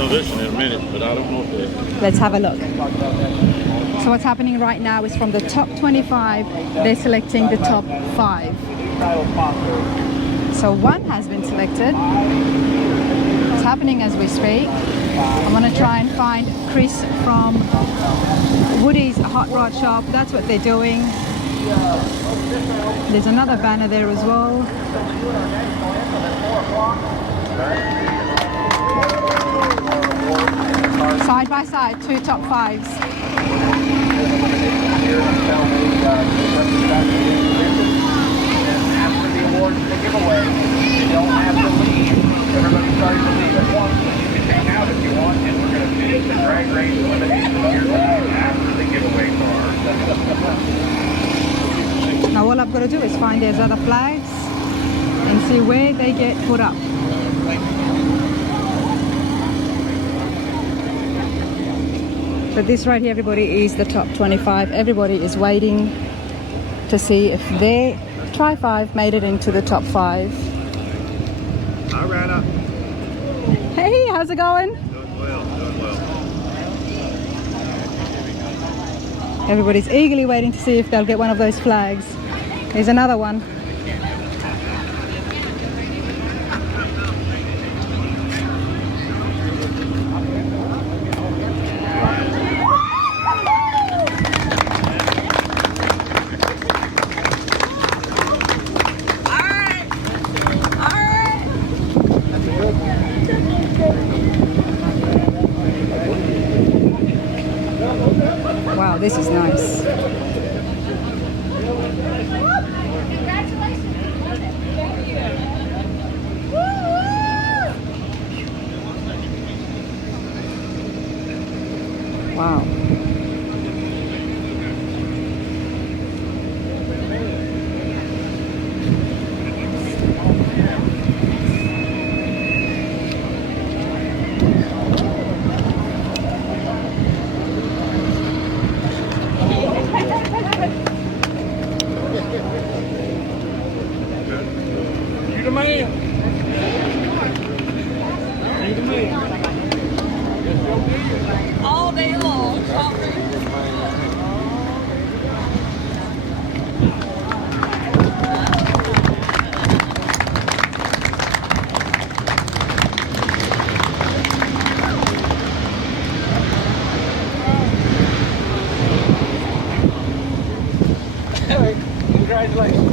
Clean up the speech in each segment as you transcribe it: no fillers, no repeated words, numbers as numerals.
transition in a minute, but I don't know if they... Let's have a look. So what's happening right now is from the top 25, they're selecting the top 5. So one has been selected. It's happening as we speak. I'm gonna try and find Chris from Woody's Hot Rod Shop. That's what they're doing. There's another banner there as well. Side by side, 2 top 5s. After the awards and the giveaway, you don't have to leave. Everybody's starting to leave at once, but you can hang out if you want, and we're going to finish the drag race elimination here tonight after the giveaway car. Now all I've got to do is find those other flags and see where they get put up. So this right here, everybody, is the top 25. Everybody is waiting to see if their Tri-Five made it into the top 5. Hi, Rana. Hey, how's it going? Doing well, doing well. Everybody's eagerly waiting to see if they'll get one of those flags. Here's another one. Wow, this is nice. Wow. You the man. You the man. All day long. Congratulations.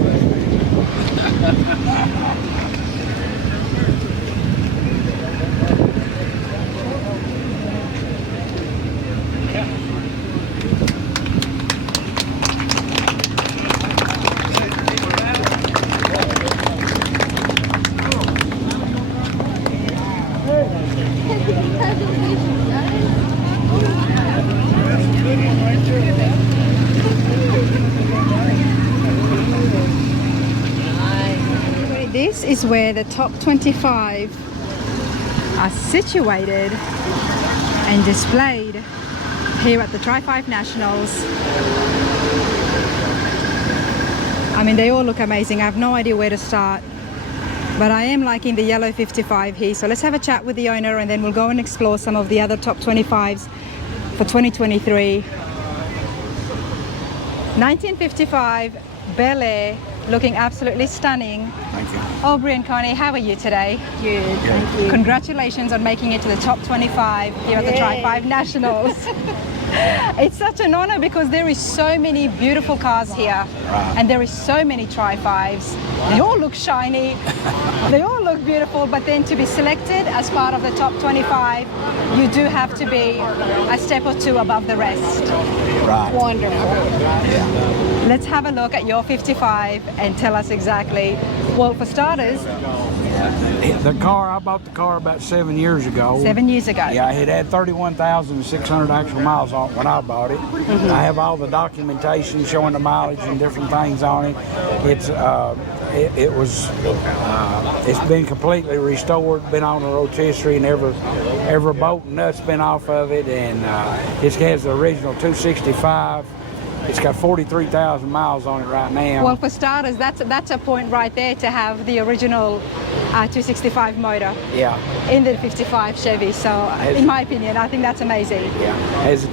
This is where the top 25 are situated and displayed here at the Tri-Five Nationals. I mean, they all look amazing. I have no idea where to start, but I am liking the yellow 55 here. So let's have a chat with the owner and then we'll go and explore some of the other top 25s for 2023. 1955 Bel Air, looking absolutely stunning. Thank you. Aubrey and Connie, how are you today? Good, thank you. Congratulations on making it to the top 25 here at the Tri-Five Nationals. It's such an honor because there is so many beautiful cars here, and there is so many Tri-Fives. They all look shiny, they all look beautiful, but then to be selected as part of the top 25, you do have to be a step or two above the rest. Right. Wonderful. Let's have a look at your 55 and tell us exactly. Well, for starters, The car, I bought the car about 7 years ago. 7 years ago. Yeah, it had 31,600 actual miles on it when I bought it. I have all the documentation showing the mileage and different things on it. It's it's been completely restored, been on a rotisserie, and every bolt and nut's been off of it, and it has the original 265. It's got 43,000 miles on it right now. Well, for starters, that's a point right there to have the original 265 motor Yeah, in the 55 Chevy. So in my opinion, I think that's amazing. yeah. Has a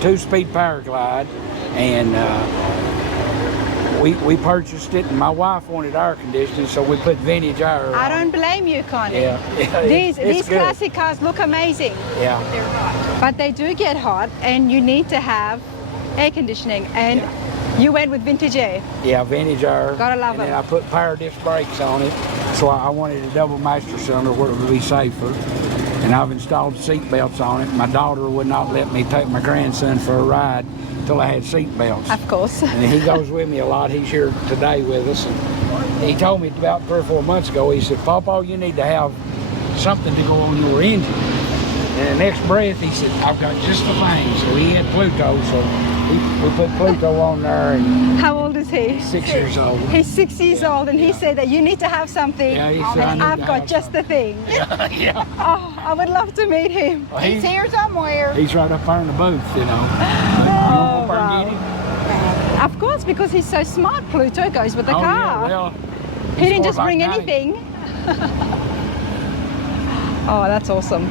two-speed power glide, and we purchased it, and my wife wanted air conditioning, so we put vintage air. I don't blame you, Connie. Yeah. These It's good. classic cars look amazing, Yeah. but they do get hot, and you need to have air conditioning. And you went with vintage air. Yeah, vintage air. Gotta love and then it. I put power disc brakes on it, so I wanted a double master cylinder where it would be safer. And I've installed seat belts on it. My daughter would not let me take my grandson for a ride until I had seat belts. Of course. And he goes with me a lot. He's here today with us. And he told me about 3 or 4 months ago, he said, Papa, you need to have something to go on your engine. And the next breath, he said, I've got just the thing. So he had Pluto, so we put Pluto on there. And How old is he? he's 6 years old. He's 6 years old, and he said that you need to have something. Yeah, he said, and I need I've to got have just the thing. Yeah. Oh, I would love to meet him. Well, He's here somewhere. He's right up there in the booth, you know. You want to go up there and get him? Of course, because he's so smart, Pluto goes with the Oh, car. yeah, well, He didn't scored just bring like 90. anything. Oh, that's awesome.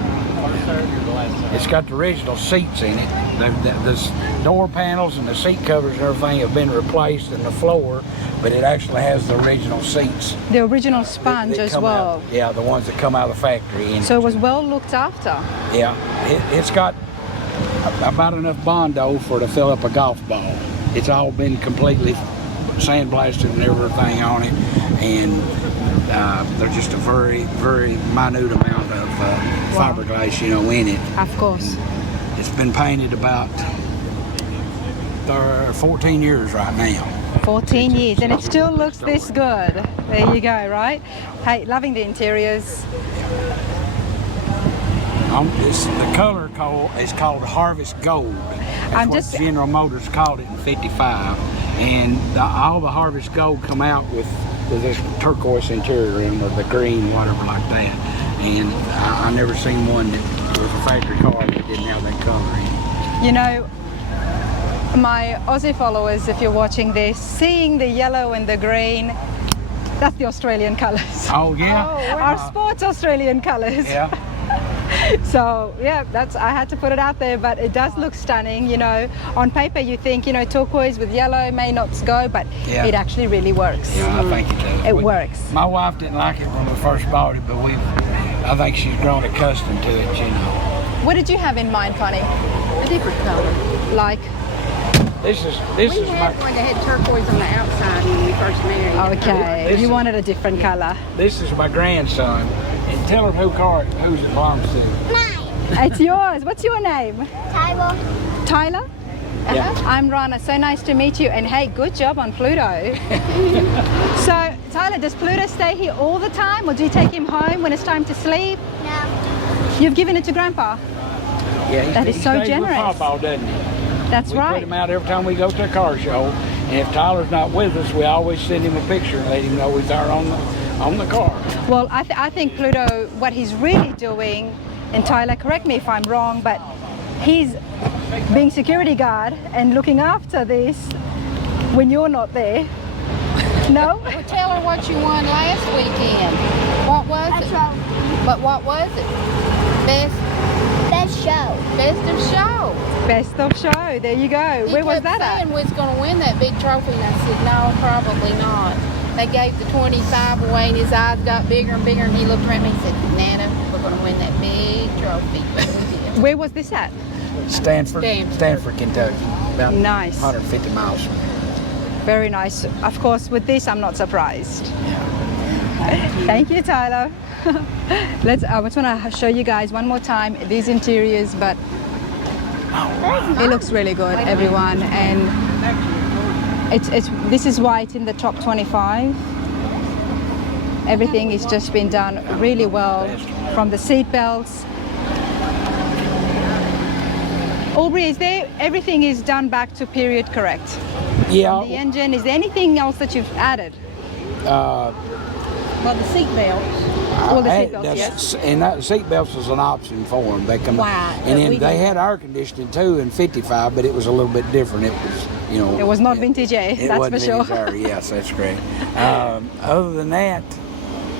It's got the original seats in it. The door panels and the seat covers and everything have been replaced in the floor, but it actually has the original seats. The original that- sponge that as come well. out. Yeah, the ones that come out of the factory. And So it was well looked after. yeah, it's got about enough Bondo for to fill up a golf ball. It's all been completely sandblasted and everything on it, and there's just a very, very minute amount of fiberglass, you know, in it. Of course. It's been painted about 14 years right now. 14 years, and it still looks this good. There you go, right? Hey, loving the interiors. The color is called Harvest Gold. That's I'm what just- General Motors called it in '55, and all the Harvest Gold come out with this turquoise interior in, or the green, whatever like that. And I never seen one that was a factory car that didn't have that color in it. You know, my Aussie followers, if you're watching this, seeing the yellow and the green, that's the Australian colours. Oh yeah. Our sports Australian colours. Yeah. So yeah, I had to put it out there, but it does look stunning. You know, on paper you think, you know, turquoise with yellow may not go, but Yeah. it actually really works. Yeah, I think it does. It works. My wife didn't like it when we first bought it, but I think she's grown accustomed to it, you know. What did you have in mind, Connie? A different color. Like, This is We my had one that had turquoise on the outside when we first married. okay, This you is- wanted a different color. this is my grandson, and tell him whose it belongs to. It's yours. What's your name? Tyler. Tyler? Yeah. I'm Rana. So nice to meet you. And hey, good job on Pluto. So, Tyler, does Pluto stay here all the time, or do you take him home when it's time to sleep? No. You've given it to Grandpa. Yeah, That is so stays with generous. Pawpaw, doesn't he? That's We put right. him out every time we go to a car show, and if Tyler's not with us, we always send him a picture and let him know he's there on the car. Well, I think Pluto, what he's really doing, and Tyler, correct me if I'm wrong, but he's being security guard and looking after this when you're not there. No? Well, tell her what you won last weekend. What was That's it? wrong. But what was it? Best Best show. of show. Best of show. There you go. He Where was kept that at? saying we was going to win that big trophy, and I said, no, probably not. They gave the 25 away, and his eyes got bigger and bigger, and he looked around me and said, Nana, we're going to win that big trophy. But we did. Where was this at? Stanford, Kentucky, about Nice. 150 miles from here. Very nice. Of course, with this, I'm not surprised. Thank you, Tyler. I just want to show you guys one more time these interiors, but it looks really good, everyone. And this is why it's in the top 25. Everything has just been done really well, from the seat belts. Aubrey, everything is done back to period correct? Yeah. The engine, is there anything else that you've added? Well, the seat belts. Well, the I- seatbelts, that's- And that seatbelts was an option for them. They come, Right, and but then we they didn't. had air conditioning too in '55, but it was a little bit different. It was, you know, It was not vintage air, It that's wasn't for sure. vintage air, yes, that's correct. Other than that,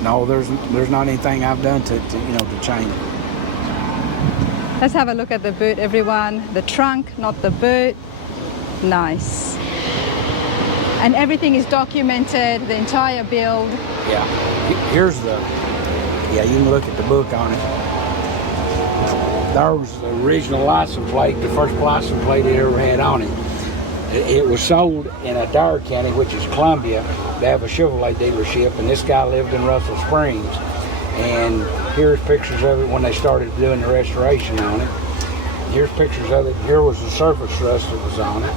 No, there's not anything I've done to change it. Let's have a look at the boot, everyone. The trunk, not the boot. Nice. And everything is documented, the entire build. Yeah. Here's the. Yeah, you can look at the book on it. There was the original license plate, the first license plate it ever had on it. It was sold in Adair County, which is Columbia. They have a Chevrolet dealership, and this guy lived in Russell Springs. And here's pictures of it when they started doing the restoration on it. Here's pictures of it. Here was the surface rust that was on it.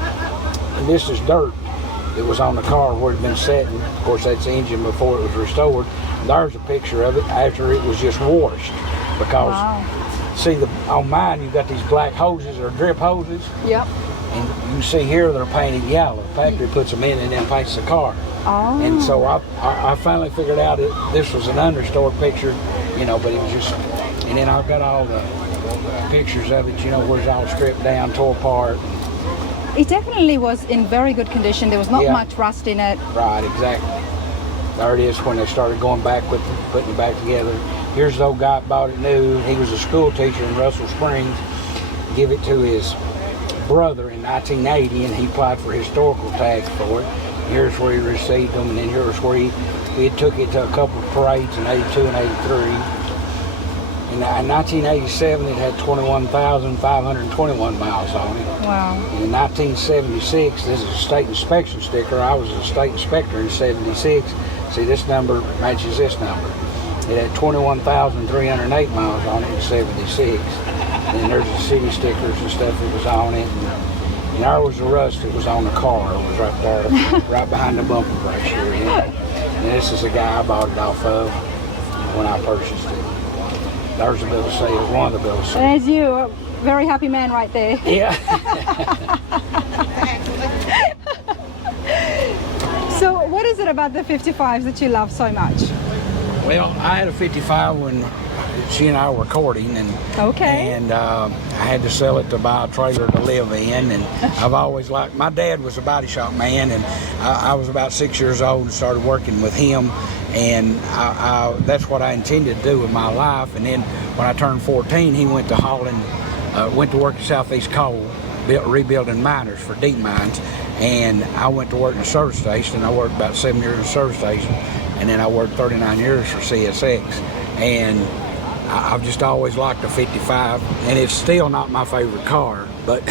And this is dirt that was on the car where it had been setting. Of course, that's the engine before it was restored. There's a picture of it after it was just washed. Because, see, on mine, you've got these black hoses or drip hoses. Yep. And you see here, they're painted yellow. The factory puts them in and then paints the car. Oh. And so I finally figured out that this was an unrestored picture, but it was just, and then I've got all the pictures of it, where it's all stripped down, tore apart. It definitely was in very good condition. There was not much rust in it. Right, exactly. There it is when they started going back with putting it back together. Here's the old guy that bought it new. He was a school teacher in Russell Springs. Give it to his brother in 1980, and he applied for historical tags for it. Here's where he received them, and then here's where he took it to a couple of parades in 82 and 83. In 1987, it had 21,521 miles on it. Wow. And in 1976, this is a state inspection sticker. I was a state inspector in 76. See, this number matches this number. It had 21,308 miles on it in 76. And there's the city stickers and stuff that was on it. And there was the rust that was on the car. It was right there, right behind the bumper brace here. And this is the guy I bought it off of when I purchased it. There's a bill of sale, one of the bills of sale. There's you, a very happy man right there. Yeah. So what is it about the 55s that you love so much? Well, I had a 55 when she and I were courting, and I had to sell it to buy a trailer to live in. And I've always liked. My dad was a body shop man, and I was about 6 years old and started working with him, and that's what I intended to do with my life. And then when I turned 14, he went to Holland, went to work at Southeast Coal, rebuilding miners for deep mines, and I went to work in a service station. And I worked about 7 years in a service station, and then I worked 39 years for CSX, and I've just always liked the 55, and it's still not my favorite car, but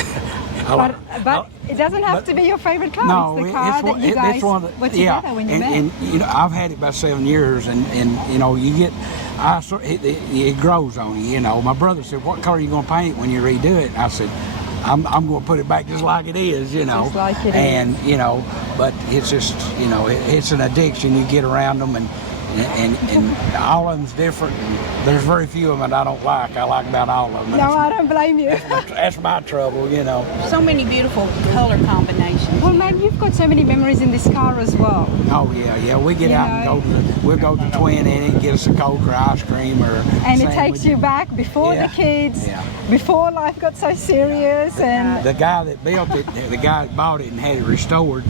but it doesn't have to be your favorite car. No, it's the car that you guys were together when you met. And I've had it about 7 years, and you get, it grows on you. My brother said, "What color are you going to paint it when you redo it?" And I said, I'm going to put it back just like it is, Just like it and is. But it's just, it's an addiction. You get around them, and all of them's different. And there's very few of them that I don't like. I like about all of them. No, I don't blame you. That's my trouble, So many beautiful color combinations. Well, man, you've got so many memories in this car as well. Oh yeah. We get out and we'll go to Twin in it, get us a Coke or ice cream or. And it takes you back before the kids, before life got so serious. And the guy that built it, the guy that bought it and had it restored,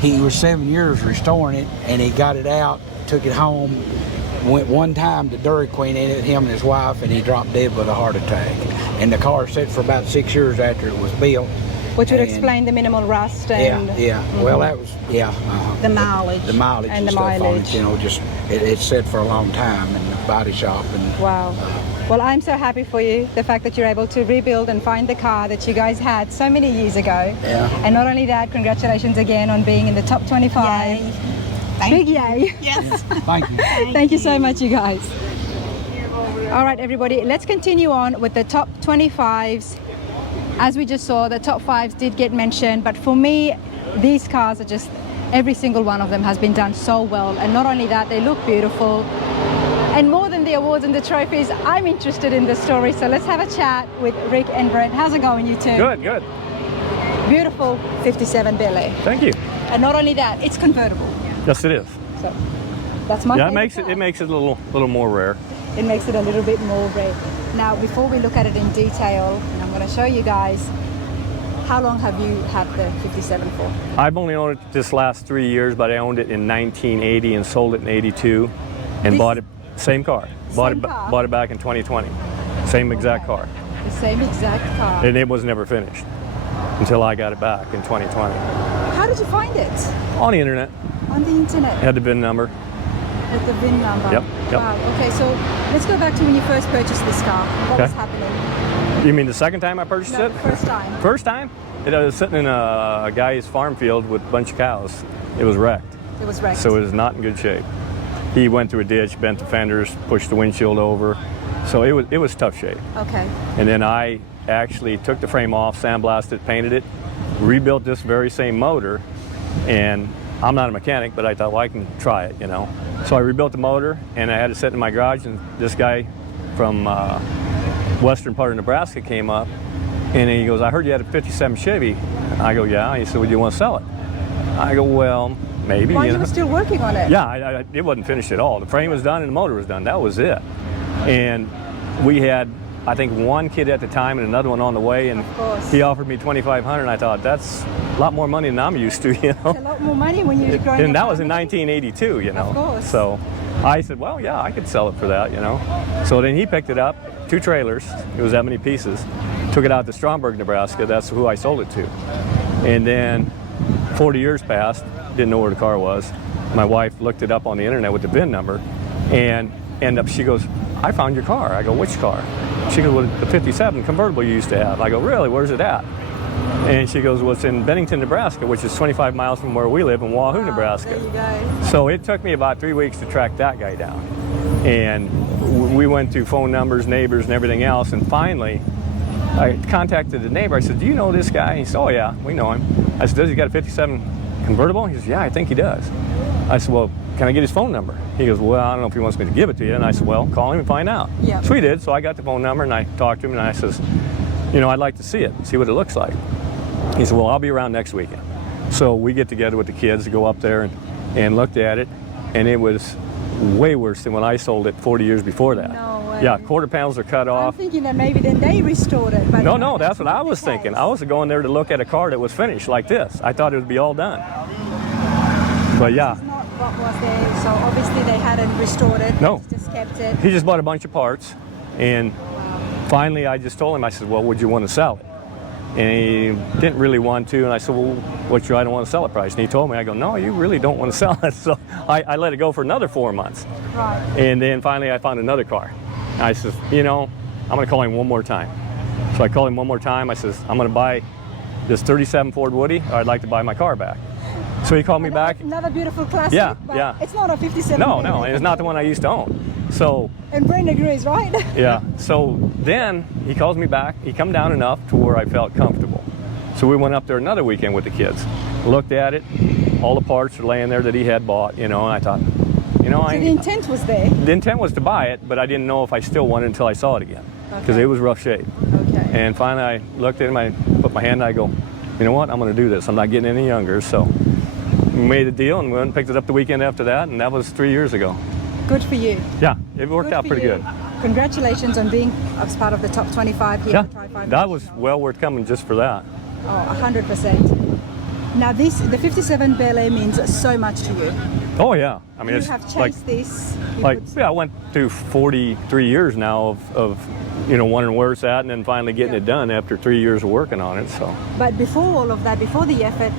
he was 7 years restoring it, and he got it out, took it home, went one time to Dairy Queen in it, him and his wife, and he dropped dead with a heart attack. And the car sat for about 6 years after it was built. Which would explain the minimal rust and... Well, that was, the mileage. The mileage and the stuff mileage. on it, just, it sat for a long time in the body shop. And wow. Well, I'm so happy for you, the fact that you're able to rebuild and find the car that you guys had so many years ago. Yeah. And not only that, congratulations again on being in the top 25. Yay. Big yay. Yes. Thank you. Thank you so much, you guys. All right, everybody, let's continue on with the top 25s. As we just saw, the top 5s did get mentioned, but for me, these cars are just, every single one of them has been done so well. And not only that, they look beautiful. And more than the awards and the trophies, I'm interested in the story. So let's have a chat with Rick and Brent. How's it going, you two? Good. Beautiful 57 Bel Air. Thank you. And not only that, it's convertible. Yes, it is. So that's my favorite car. it makes it a little more rare. It makes it a little bit more rare. Now, before we look at it in detail, and I'm going to show you guys, how long have you had the 57 for? I've only owned it this last 3 years, but I owned it in 1980 and sold it in 82. and This- bought it, same car. Bought Same car? Bought it back in 2020. Same exact car. The same exact car. And it was never finished until I got it back in 2020. How did you find it? On the internet. On the internet. Had the VIN number. With the VIN number. Yep, yep. Wow. Okay, so let's go back to when you first purchased this car. What was Okay. happening? You mean the second time I purchased No, it? the first time. First time? It was sitting in a guy's farm field with a bunch of cows. It was wrecked. It was wrecked. So it was not in good shape. He went through a ditch, bent the fenders, pushed the windshield over. So it was tough shape. Okay. And then I actually took the frame off, sandblasted, painted it, rebuilt this very same motor. And I'm not a mechanic, but I thought, well, I can try it, you know. So I rebuilt the motor, and I had it sit in my garage, and this guy from western part of Nebraska came up, and he goes, I heard you had a 57 Chevy. I go, yeah. He said, well, do you want to sell it? I go, well, maybe. While you you know? were still working on it? Yeah, it wasn't finished at all. The frame was done and the motor was done. That was it. And we had, I think, one kid at the time and another one on the way, and Of course. he offered me $2,500, and I thought, that's a lot more money than I'm used to, you know. It's a lot more money when you're growing And up that was in family. 1982, you know. Of course. So I said, well, yeah, I could sell it for that, you know. So then he picked it up, 2 trailers. It was that many pieces. Took it out to Stromberg, Nebraska. That's who I sold it to. And then 40 years passed. Didn't know where the car was. My wife looked it up on the internet with the VIN number, and she goes, I found your car. I go, which car? She goes, well, the 57 convertible you used to have. I go, really? Where's it at? And she goes, well, it's in Bennington, Nebraska, which is 25 miles from where we live in Wahoo, Nebraska. There you go. So it took me about 3 weeks to track that guy down. And we went through phone numbers, neighbors, and everything else. And finally, I contacted the neighbor. I said, do you know this guy? He said, oh, yeah, we know him. I said, does he got a 57 convertible? He says, yeah, I think he does. I said, well, can I get his phone number? He goes, well, I don't know if he wants me to give it to you. And I said, well, call him and find out. Yeah. So he did. So I got the phone number and I talked to him and I says, you know, I'd like to see it, see what it looks like. He said, well, I'll be around next weekend. So we get together with the kids to go up there and looked at it, and it was way worse than when I sold it 40 years before that. No way. Yeah, quarter panels are cut I'm off. thinking that maybe then they restored it. But No, that's what not I the was thinking. case. I was going there to look at a car that was finished like this. I thought it would be all done. But yeah, It's not what was there, so obviously they hadn't restored it. No. They just kept it. he just bought a bunch of parts, and finally I just told him, I said, well, would you want to sell it? And he didn't really want to, and I said, well, what's your I don't want to sell it price? And he told me, I go, no, you really don't want to sell it. So I let it go for another 4 months. Right. And then finally I found another car. And I said, you know, I'm going to call him one more time. So I called him one more time. I says, I'm going to buy this 37 Ford Woody, or I'd like to buy my car back. So he called me back. Another beautiful classic. Yeah, but yeah. It's not a 57. No, and it's not the one I used to own. So And Brent agrees, right? yeah, so then he calls me back. He come down enough to where I felt comfortable. So we went up there another weekend with the kids, looked at it. All the parts are laying there that he had bought, you know, and I thought, you know, So the intent was there. the intent was to buy it, but I didn't know if I still wanted it until I saw it again, because Okay. it was rough shape. Okay. And finally I looked at him, I put my hand, and I go, you know what, I'm going to do this. I'm not getting any younger. So we made a deal, and we went and picked it up the weekend after that, and that was 3 years ago. Good for you. Yeah, it worked out for pretty you. good. Congratulations on being as part of the top 25 here Yeah, at Tri-Five that was Nationals. well worth coming just for that. Oh, 100%. Now the 57 Bel Air means so much to you. Oh yeah, I mean You it's have chased like this. You like would- yeah, I went through 43 years now of you know wondering where it's at, and then finally getting Yeah. it done after 3 years of working on it. So But before all of that, before the effort,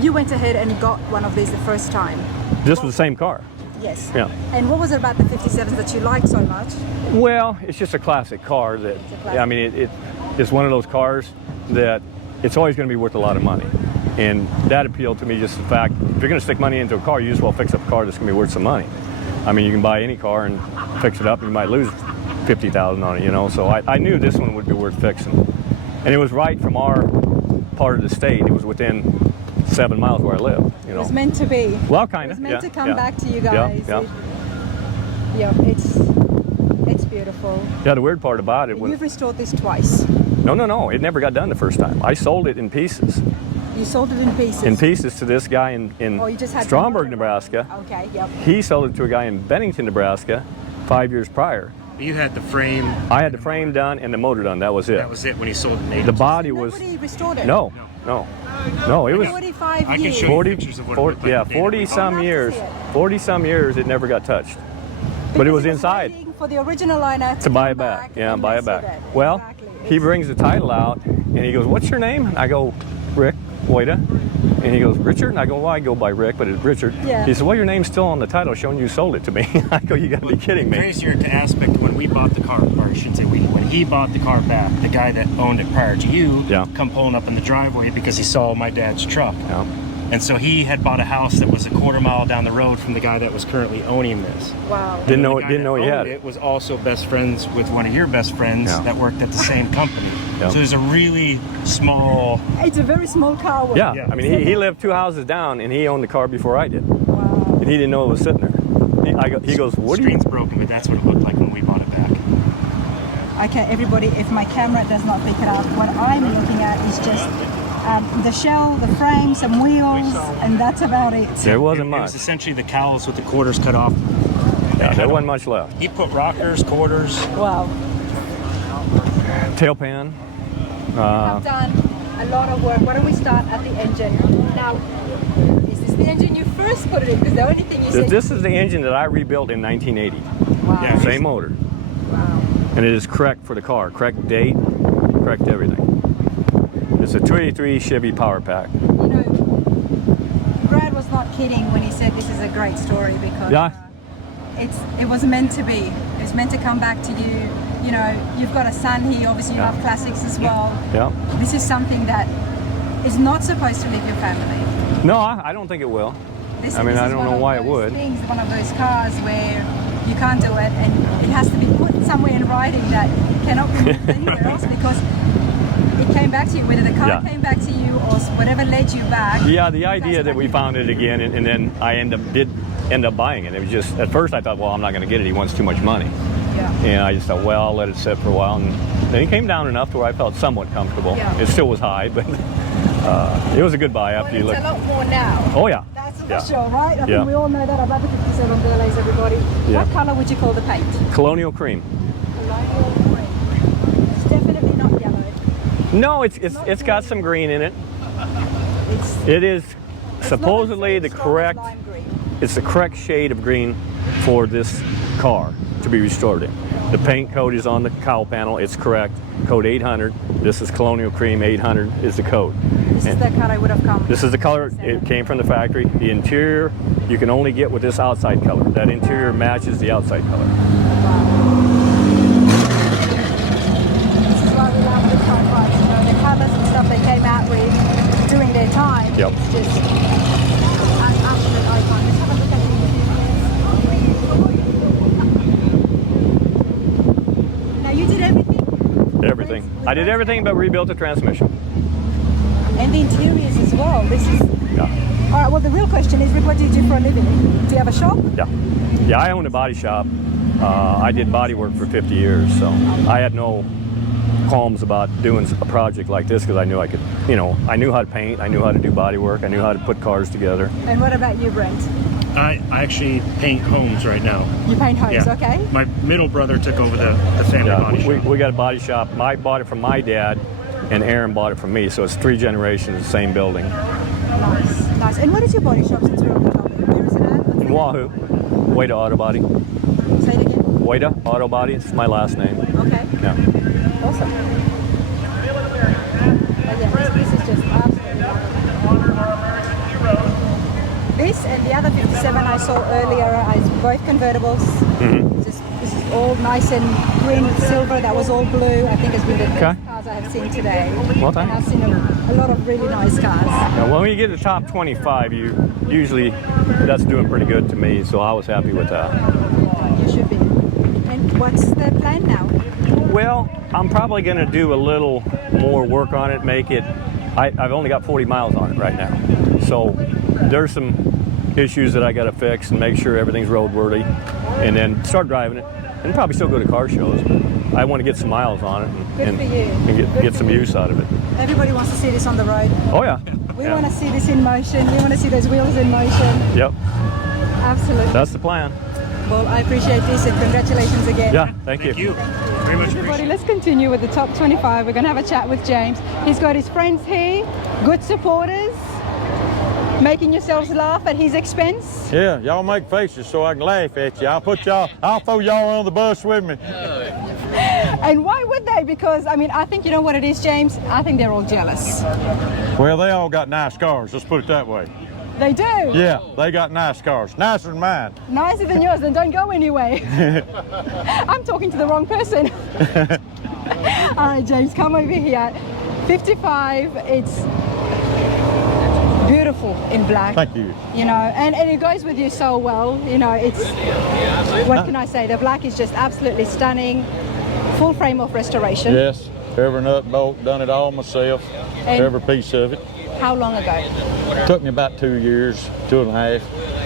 you went ahead and got one of these the first time. this was the same car. Yes. Yeah. And what was it about the 57s that you liked so much? Well, it's just a classic car that a classic. I mean it's one of those cars that it's always going to be worth a lot of money. And that appealed to me, just the fact, if you're going to stick money into a car, you just well fix up a car that's going to be worth some money. I mean, you can buy any car and fix it up, and you might lose $50,000 on it, you know. So I knew this one would be worth fixing. And it was right from our part of the state. It was within 7 miles where I live, you It know. was meant to be. Well, It kind was of. meant Yeah, to come yeah. back to you Yeah, guys. yeah. Yeah, it's beautiful. Yeah, the weird part about it was, You've restored this twice. no, it never got done the first time. I sold it in pieces. You sold it in pieces. In pieces to this guy in Oh, you just had Stromberg, to- Nebraska. Okay, yep. He sold it to a guy in Bennington, Nebraska, 5 years prior. You had the frame. I had the frame done and the motor done. That was it. That was it when he sold it. The body was Nobody restored it. no. It was 45 I can years. show you 40, pictures of what it 40 looked like yeah, at the end of 40 the some week. years. 40 some years it never got touched. But it was Because inside. waiting for the original owner To buy come it back. Yeah, and buy mess it back. with it. Well, Exactly. he brings the title out and he goes, "What's your name?" And I go, "Rick Boyda." And he goes, "Richard?" And I go, "Well, I go by Rick, but it's Richard." Yeah. He said, "Well, your name's still on the title showing you sold it to me." I go, "You gotta be kidding me." Crazier to aspect, when we bought the car, or I shouldn't say we, when he bought the car back, the guy that owned it prior to you Yeah. come pulling up in the driveway because he saw my dad's truck. Yeah. And so he had bought a house that was a quarter-mile down the road from the guy that was currently owning this. Wow. Didn't And know the it. guy Didn't that know he owned had it. it was also best friends with one of your best friends Yeah. that worked at the same company. Yeah. So there's a really small. It's a very small car. World. Yeah. Yeah. I mean, he lived 2 houses down and he owned the car before I did, Wow. and he didn't know it was sitting there. He goes, "What do you?" Screen's broken, but that's what it looked like when we bought it back. Okay, everybody, if my camera does not pick it up, what I'm looking at is just the shell, the frame, some wheels, and that's about it. There wasn't It much. was essentially the cowls with the quarters cut off. Yeah, there wasn't much left. He put rockers, quarters. Wow. Tail pan. I've done a lot of work. Why don't we start at the engine? Now, is this the engine you first put it in? Because the only thing you said... This is the engine that I rebuilt in 1980. Wow. Yeah. Same motor. Wow. And it is correct for the car. Correct date, correct everything. It's a 283 Chevy Power Pack. You know, Brad was not kidding when he said this is a great story because Yeah. it was meant to be. It was meant to come back to you. You know, you've got a son here, obviously you Yeah. love classics as well. Yeah. This is something that is not supposed to leave your family. No, I don't think it will. This, I mean, this I is don't one know of why it those would. Things, one of those cars where you can't do it and it has to be put somewhere in writing that it cannot be moved anywhere else because it came back to you, whether the car Yeah. came back to you or whatever led you back. Yeah, the you guys idea that back we in. found it again, and then I did end up buying it. It was just, at first I thought, well, I'm not going to get it. He wants too much money. Yeah. And I just thought, well, I'll let it sit for a while. And then it came down enough to where I felt somewhat comfortable. Yeah. It still was high, but it was a good buy after you Well, look. it's a lot more now. Oh, yeah. That's for Yeah. sure, right? I Yeah. think we all know that about the 57 Bel Airs, everybody. Yeah. What color would you call the paint? Colonial cream. Colonial green. It's definitely not yellow. No, it's got some green in it. It's It is it's supposedly not the as strong as correct. lime green. It's the correct shade of green for this car to be restored in. The paint code is on the cowl panel. It's correct. Code 800. This is Colonial Cream 800 is the code. This is And the color would have come. this is the color. It came from the factory. The interior you can only get with this outside color. That interior matches the outside color. This is why we love the Tri-Fives. You know, the colors and stuff they came out with during their time. Yep. It's just an absolute icon. Let's have a look at the Now you did everything? Everything. I did everything but rebuilt the transmission. And the interiors as well. This is... Yeah. All right, well, the real question is, Rick, what do you do for a living? Do you have a shop? Yeah. Yeah, I owned a body shop. I did body work for 50 years, so I had no qualms about doing a project like this because I knew I could, you know, I knew how to paint, I knew how to do body work, I knew how to put cars together. And what about you, Brent? I actually paint homes right now. You paint homes, Yeah. okay? My middle brother took over the family body Yeah, shop. we got a body shop. I bought it from my dad, and Aaron bought it from me, so it's 3 generations, the same building. Nice, nice. And what is your body shop since we're on the topic? Where is it at? What's In the Wahoo, Wada Auto Body. name? Say it again. Wada Auto Body, it's my last name. Okay. Yeah. Awesome. But yeah, this is just absolutely wonderful. This and the other 57 I saw earlier is both convertibles. This is all nice and green with silver. That was all blue. I think has been the best Okay. cars I have seen today. Well, and thanks. I've seen a lot of really nice cars. Now, when you get to top 25, you usually, that's doing pretty good to me, so I was happy with that. You should be. And what's the plan now? Well, I'm probably going to do a little more work on it, make it, I've only got 40 miles on it right now. So there's some issues that I got to fix and make sure everything's roadworthy, and then start driving it, and probably still go to car shows. But I want to get some miles on it and, Good for you. and Good get for some you. use out of it. Everybody wants to see this on the road. Oh yeah. We Yeah. want to see this in motion. We want to see those wheels in motion. Yep, Absolutely. that's the plan. Well, I appreciate this and congratulations again. Yeah, thank Thank you. you. Very much Everybody, appreciated. let's continue with the top 25. We're going to have a chat with James. He's got his friends here, good supporters. making yourselves laugh at his expense? Yeah, y'all make faces so I can laugh at you. I'll throw y'all on the bus with me. And why would they? Because, I mean, I think you know what it is, James? I think they're all jealous. Well, they all got nice cars, let's put it that way. They do? Yeah, they got nice cars, nicer than mine. Nicer than yours, then don't go anyway. I'm talking to the wrong person. All right, James, come over here. 55, it's beautiful in black. Thank you. You know, and it goes with you so well. You know, it's, what can I say? The black is just absolutely stunning. Full frame of restoration. Yes, every nut bolt, done it all myself, And- every piece of it. How long ago? Took me about 2 years, 2.5.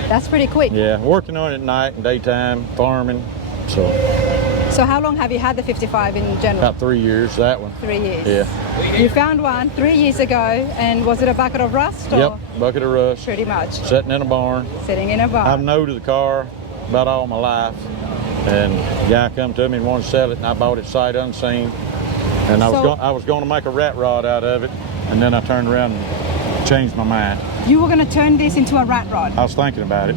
That's pretty quick. Yeah, working on it at night and daytime, farming. So how long have you had the 55 in general? About 3 years, that one. 3 years. Yeah. You found one 3 years ago, and was it a bucket of rust? Or? Yep, bucket of rust, Pretty much. sitting in a barn. Sitting in a I've barn. known to the car about all my life. And the guy come to me and wanted to sell it, and I bought it sight unseen. And I was going to make a rat rod out of it, and then I turned around and changed my mind. You were going to turn this into a rat rod. I was thinking about it.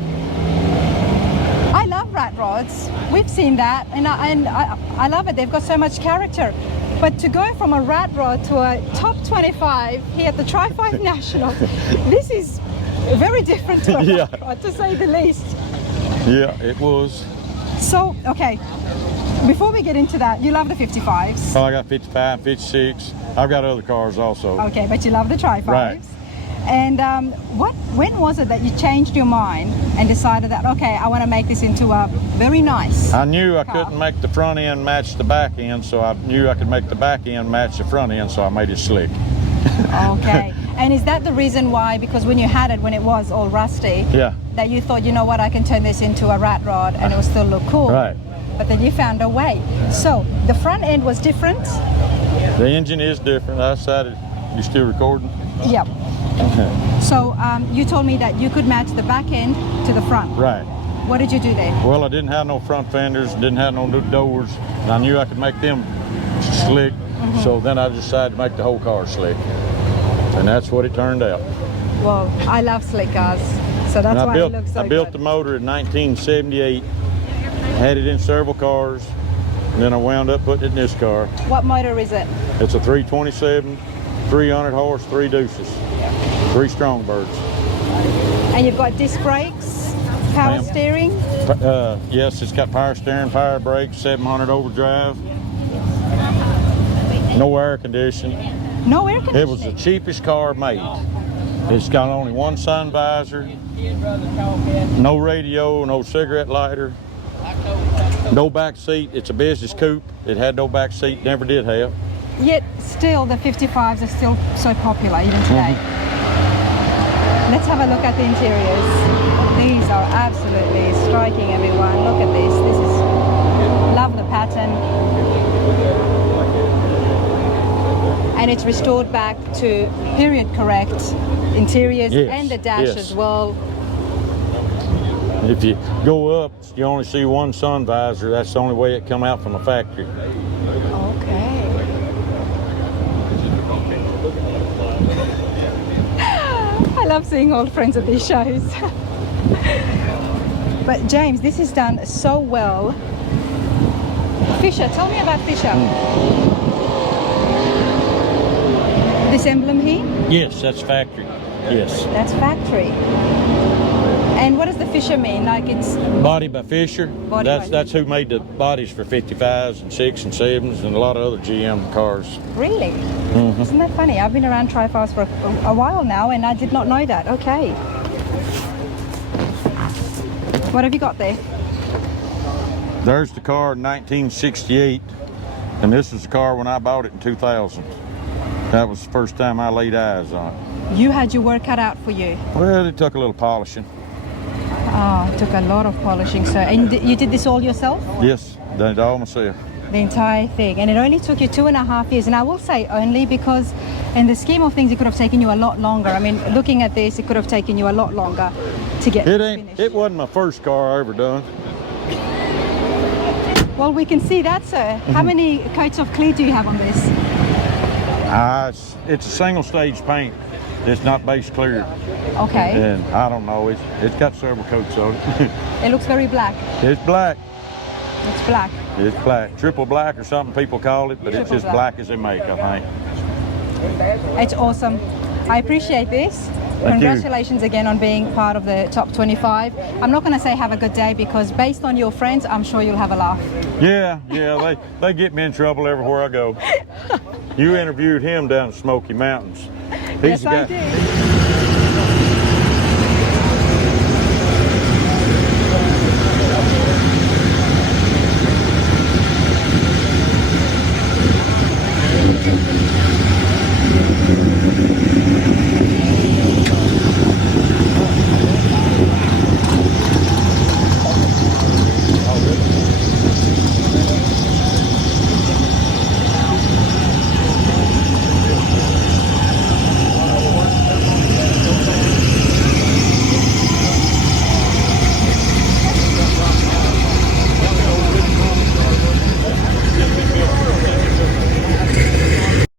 I love rat rods. We've seen that, and I love it. They've got so much character. But to go from a rat rod to a top 25 here at the Tri-Five Nationals, this is very different to a Yeah. rat rod, to say the least. Yeah, it was. So, okay, before we get into that, you love the 55s. Oh, I got 55, 56. I've got other cars also. Okay, but you love the Tri-Fives. Right. And when was it that you changed your mind and decided that, okay, I want to make this into a very nice I knew I car? couldn't make the front end match the back end, so I knew I could make the back end match the front end, so I made it slick. Okay. And is that the reason why, because when you had it, when it was all rusty, Yeah. that you thought, you know what, I can turn this into a rat rod and it will still look cool? Right. But then you found a way. So the front end was different? The engine is different. I decided, you still recording? Yep. So you told me that you could match the back end to the front. Right. What did you do there? Well, I didn't have no front fenders, didn't have no new doors, and I knew I could make them slick, so then I decided to make the whole car slick. And that's what it turned out. Well, I love slick cars, so that's And why it looks so I built good. the motor in 1978, had it in several cars, and then I wound up putting it in this car. What motor is it? It's a 327, 300 horse, 3 deuces, 3 strong birds. And you've got disc brakes, power Ma'am. steering. Yes, it's got power steering, power brakes, 700 overdrive, no air conditioning. No air conditioning. It was the cheapest car made. It's got only one sun visor, no radio, no cigarette lighter, no back seat. It's a business coupe. It had no back seat, never did have. Yet still the 55s are still so popular even today. Let's have a look at the interiors. These are absolutely striking, everyone. Look at this. This is, love the pattern. And it's restored back to period correct interiors, Yes, and the dash yes. as well. If you go up, you only see one sun visor. That's the only way it come out from the factory. Okay. I love seeing old friends at these shows. But James, this is done so well. Fisher, tell me about Fisher. This emblem here? Yes, that's factory. Yes. That's factory. And what does the Fisher mean? Like it's Body by Fisher. Body by That's who made the bodies for 55s and 6 and 7s and a lot of other GM cars. really? Isn't that funny? I've been around Tri-Fives for a while now and I did not know that. Okay. What have you got there? There's the car in 1968, and this is the car when I bought it in 2000. That was the first time I laid eyes on it. You had your work cut out for you. Well, it took a little polishing. Oh, it took a lot of polishing, sir. And you did this all yourself? Yes, done it all myself. The entire thing. And it only took you 2.5 years. And I will say only because in the scheme of things, it could have taken you a lot longer. I mean, looking at this, it could have taken you a lot longer to get finished. It wasn't my first car I ever done. Well, we can see that, sir. How many coats of clear do you have on this? It's a single stage paint. It's not base clear. Okay. And I don't know, it's got several coats on it. It looks very black. It's black. It's black. It's black. Triple black or something people call it, but it's Triple just black as they make, I think. It's awesome. I appreciate this. Congratulations again on being part of the top 25. I'm not going to say have a good day because based on your friends, I'm sure you'll have a laugh. Yeah, they get me in trouble everywhere I go. You interviewed him down in Smoky Mountains. Yes, the I guy. did.